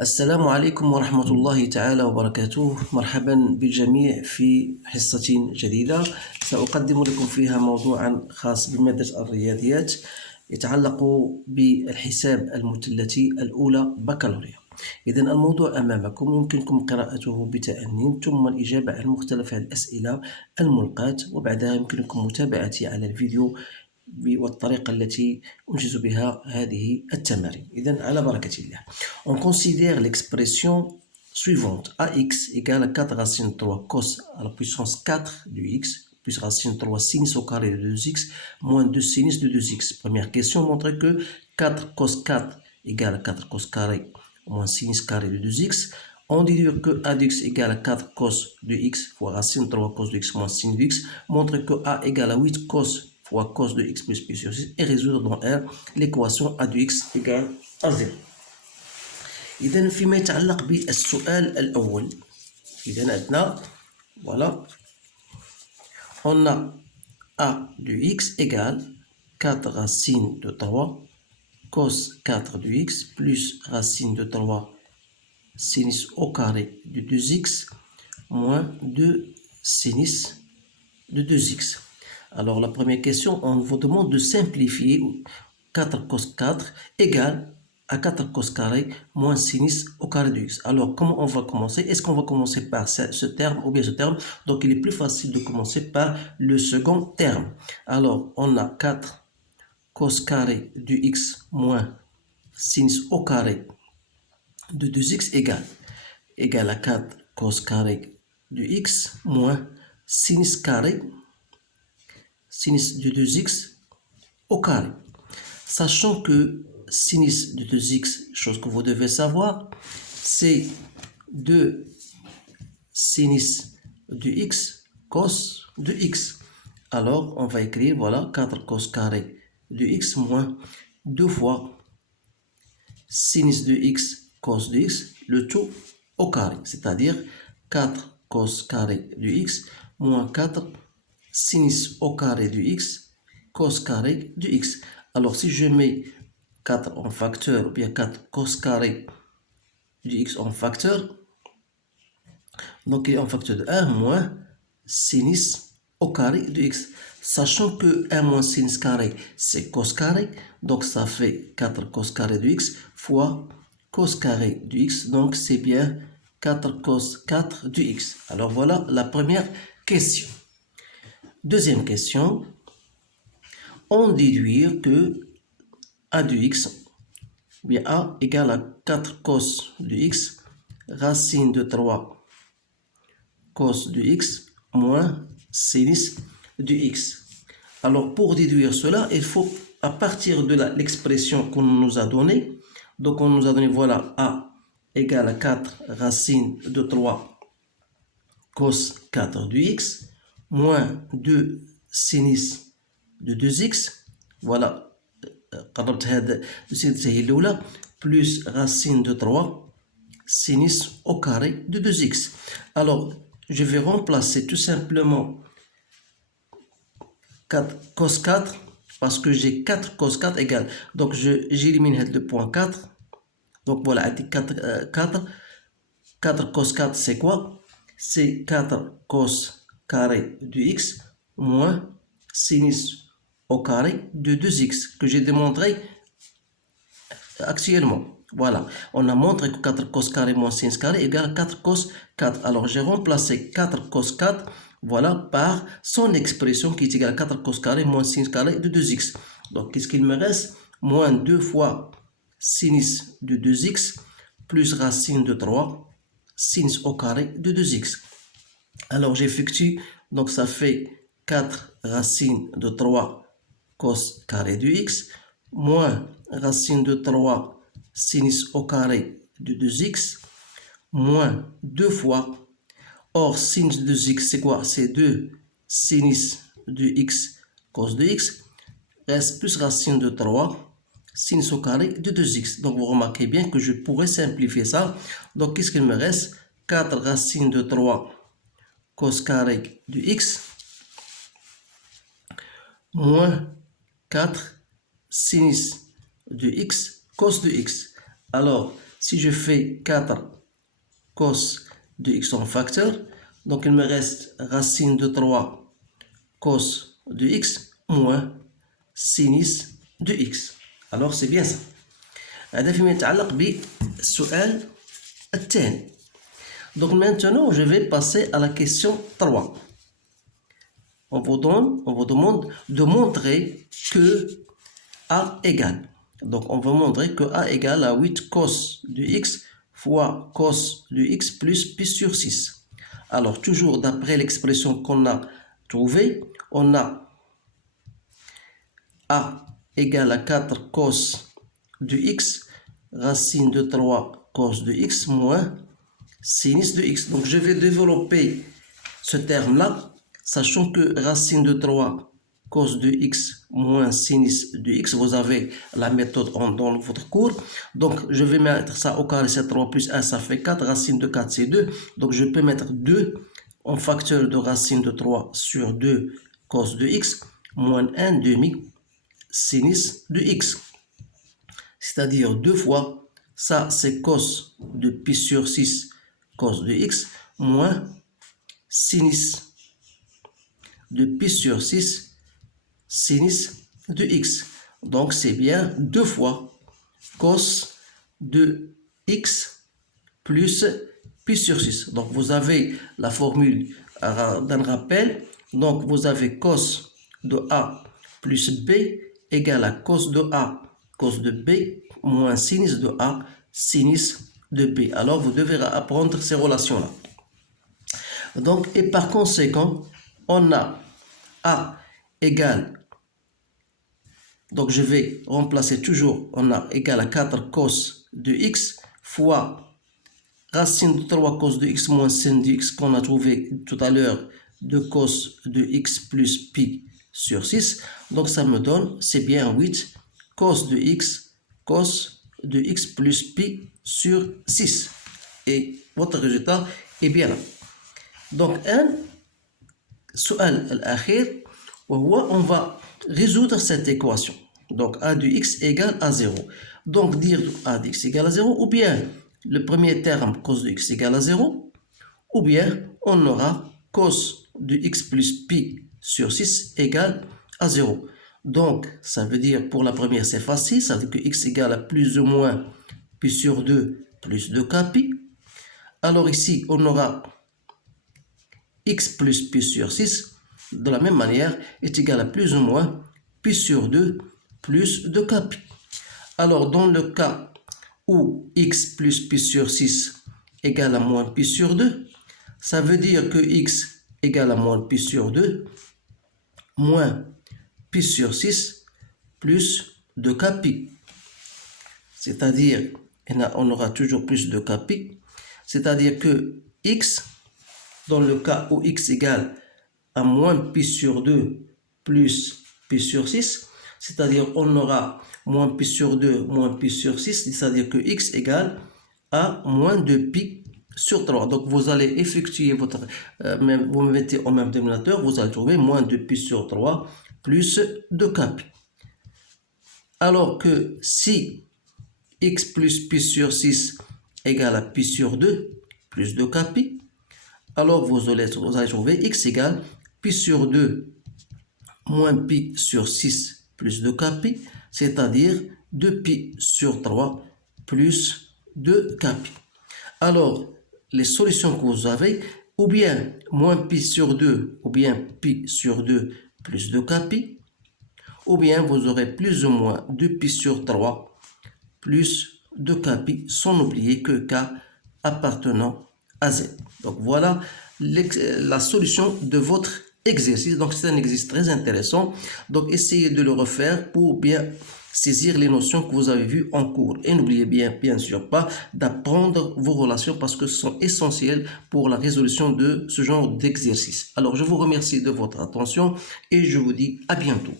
السلام عليكم ورحمة الله تعالى وبركاته. مرحبا بالجميع في حصة جديدة سأقدم لكم فيها موضوعا خاص بمادة الرياضيات يتعلق بالحساب المثلثي الأولى بكالوريا. إذن الموضوع أمامكم يمكنكم قراءته بتأني ثم الإجابة على مختلف الأسئلة الملقاة، وبعدها يمكنكم متابعتي على الفيديو والطريقة التي أنجز بها هذه التمارين. إذن على بركة الله. On considère l'expression suivante: ax égale 4 racine 3 cos à la puissance 4 du x plus racine 3 sinus au carré de 2x moins 2 sinus de 2x. Première question, montre que 4 cos 4 égale 4 cos carré moins sinus carré de 2x. On déduit que a de x égale 4 cos de x fois racine 3 cos de x moins sin de x. Montre que a égale à 8 cos fois cos de x plus pi sur 6 et résoudre dans R l'équation a de x égale à 0. إذا فيما يتعلق بالسؤال الأول، إذا عندنا voilà on a a de x égale 4 racine de 3 cos 4 de x plus racine de 3 sinus au carré de 2x moins 2 sinus de 2x. Alors la première question, on vous demande de simplifier 4 cos 4 égale à 4 cos carré moins sinus au carré de x. Alors comment on va commencer? Est-ce qu'on va commencer par ce terme ou bien ce terme? Donc il est plus facile de commencer par le second terme. Alors on a 4 cos carré de x moins sinus au carré de 2x égale à 4 cos carré de x moins sinus carré sinus de 2x au carré. Sachant que sinus de 2x, chose que vous devez savoir, c'est 2 sinus de x cos de x. Alors, on va écrire, voilà, 4 cos carré de x moins 2 fois sinus de x cos de x, le tout au carré. C'est-à-dire 4 cos carré de x moins 4 sinus au carré de x cos carré de x. Alors si je mets 4 en facteur, ou bien 4 cos carré de x en facteur, donc il est en facteur de 1 moins sinus au carré de x. Sachant que 1 moins sinus carré, c'est cos carré, donc ça fait 4 cos carré de x fois cos carré de x, donc c'est bien 4 cos 4 de x. Alors voilà la première question. Deuxième question, on déduit que a de x, bien a égale à 4 cos de x racine de 3 cos de x moins sinus de x. Alors pour déduire cela, il faut à partir de l'expression qu'on nous a donnée, donc on nous a donné voilà a égale à 4 racine de 3 cos 4 de x moins 2 sinus de 2x, voilà قربت هذا هي الأولى plus racine de 3 sinus au carré de 2x. Alors je vais remplacer tout simplement 4 cos 4 parce que j'ai 4 cos 4 égale, donc j'élimine le point 4, donc voilà 4 cos 4 c'est quoi? C'est 4 cos carré de x moins sinus au carré de 2x que j'ai démontré actuellement. Voilà, on a montré que 4 cos carré moins sinus carré égale 4 cos 4. Alors j'ai remplacé 4 cos 4 voilà, par son expression qui est égale à 4 cos carré moins sinus carré de 2x. Donc qu'est-ce qu'il me reste? Moins 2 fois sinus de 2x plus racine de 3 sinus au carré de 2x. Alors j'effectue, donc ça fait 4 racine de 3 cos carré de x moins racine de 3 sinus au carré de 2x moins 2 fois, or sinus de 2x c'est quoi? C'est 2 sinus de x cos de x reste plus racine de 3 sinus au carré de 2x. Donc vous remarquez bien que je pourrais simplifier ça. Donc qu'est-ce qu'il me reste? 4 racine de 3 cos carré de x moins 4 sinus de x cos de x. Alors, si je fais 4 cos de x en facteur, donc il me reste racine de 3 cos de x moins sinus de x. Alors, c'est bien ça. هذا فيما يتعلق بالسؤال الثاني. Donc maintenant, je vais passer à la question 3. On vous demande de montrer que A égale. Donc on va montrer que A égale à 8 cos de x fois cos de x plus pi sur 6. Alors toujours d'après l'expression qu'on a trouvée, on a A égale à 4 cos de x racine de 3 cos de x moins sinus de x. Donc je vais développer ce terme-là, sachant que racine de 3 cos de x moins sinus de x, vous avez la méthode dans votre cours. Donc je vais mettre ça au carré, c'est 3 plus 1, ça fait 4, racine de 4 c'est 2. Donc je peux mettre 2 en facteur de racine de 3 sur 2 cos de x moins 1 demi sinus de x. C'est-à-dire 2 fois, ça c'est cos de pi sur 6 cos de x moins sinus de pi sur 6 sinus de x. Donc c'est bien 2 fois cos de x plus pi sur 6. Donc vous avez la formule d'un rappel. Donc vous avez cos de a plus b égale à cos de a cos de b moins sinus de a sinus de b. Alors vous devez apprendre ces relations-là. Donc, et par conséquent, on a a égale, donc je vais remplacer toujours, on a égale à 4 cos de x fois racine de 3 cos de x moins sin de x qu'on a trouvé tout à l'heure de cos de x plus pi sur 6. Donc ça me donne, c'est bien 8 cos de x plus pi sur 6. Et votre résultat est bien là. Donc un سؤال الأخير وهو on va résoudre cette équation. Donc a de x égale à 0. Donc dire a de x égale à 0 ou bien le premier terme cos de x égale à 0 ou bien on aura cos de x plus pi sur 6 égale à 0. Donc ça veut dire pour la première c'est facile, ça veut dire que x égale à plus ou moins pi sur 2 plus 2k pi. Alors ici on aura x plus pi sur 6, de la même manière, est égal à plus ou moins pi sur 2 plus 2k pi. Alors, dans le cas où x plus pi sur 6 égale à moins pi sur 2, ça veut dire que x égale à moins pi sur 2 moins pi sur 6 plus 2k pi. C'est-à-dire, on aura toujours plus de k pi, c'est-à-dire que x, dans le cas où x égale à moins pi sur 2 plus pi sur 6, c'est-à-dire on aura moins pi sur 2 moins pi sur 6, c'est-à-dire que x égale à moins de pi sur 3. Donc vous allez effectuer votre, vous mettez au même dénominateur, vous allez trouver moins de pi sur 3 plus 2k pi. Alors que si x plus pi sur 6 égale à pi sur 2 plus 2k pi, alors vous allez trouver x égale pi sur 2 moins pi sur 6 plus 2k pi, c'est-à-dire 2 pi sur 3 plus 2k pi. Alors, les solutions que vous avez, ou bien moins pi sur 2, ou bien pi sur 2 plus 2k pi, ou bien vous aurez plus ou moins 2 pi sur 3 plus 2k pi, sans oublier que k appartenant à z. Donc voilà la solution de votre exercice. Donc c'est un exercice très intéressant. Donc essayez de le refaire pour bien saisir les notions que vous avez vues en cours. Et n'oubliez bien sûr pas d'apprendre vos relations parce que ce sont essentielles pour la résolution de ce genre d'exercice. Alors je vous remercie de votre attention et je vous dis à bientôt.